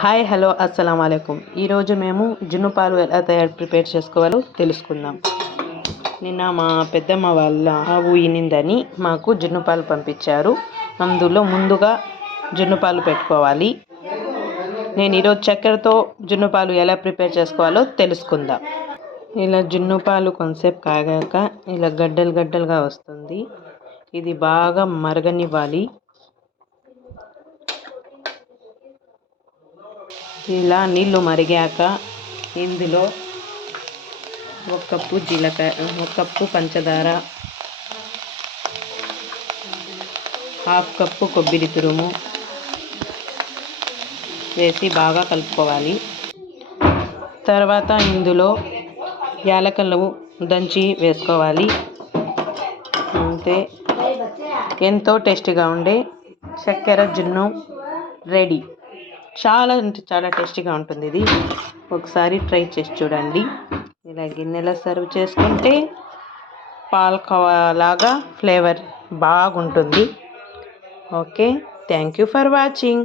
Hi hello అస్సలం వాలేకుమ్. ఈరోజు మేము జున్ను పాలు ఎలా ప్రిపేర్ చేసుకోవాలో తెలుసుకుందాం. నిన్న మా పెద్దమ్మ వాళ్ళ ఆవు ఈనిందని మాకు జున్ను పాలు పంపించారు. అందులో ముందుగా జున్ను పాలు పెట్టుకోవాలి. నేను ఈరోజు చక్కెరతో జున్ను పాలు ఎలా ప్రిపేర్ చేసుకోవాలో తెలుసుకుందాం. ఇలా జున్ను పాలు కొంతసేపు కాగాక ఇలా గడ్డలు గడ్డలుగా వస్తుంది. ఇది బాగా మరగనివ్వాలి. ఇలా నీళ్ళు మరిగాక ఇందులో 1 కప్పు జీలకర్ర, 1 కప్పు పంచదార, 1/2 కప్పు కొబ్బరి తురుము వేసి బాగా కలుపుకోవాలి. తర్వాత ఇందులో యాలకులు దంచి వేసుకోవాలి. అంతే, ఎంతో టేస్టీగా ఉండే చక్కెర జున్ను రెడీ. చాలా అంటే చాలా టేస్టీగా ఉంటుంది. ఇది ఒకసారి ట్రై చేసి చూడండి. ఇలా గిన్నెలో సర్వ్ చేసుకుంటే పాలకోవా లాగా ఫ్లేవర్ బాగుంటుంది. Okay, thank you for watching.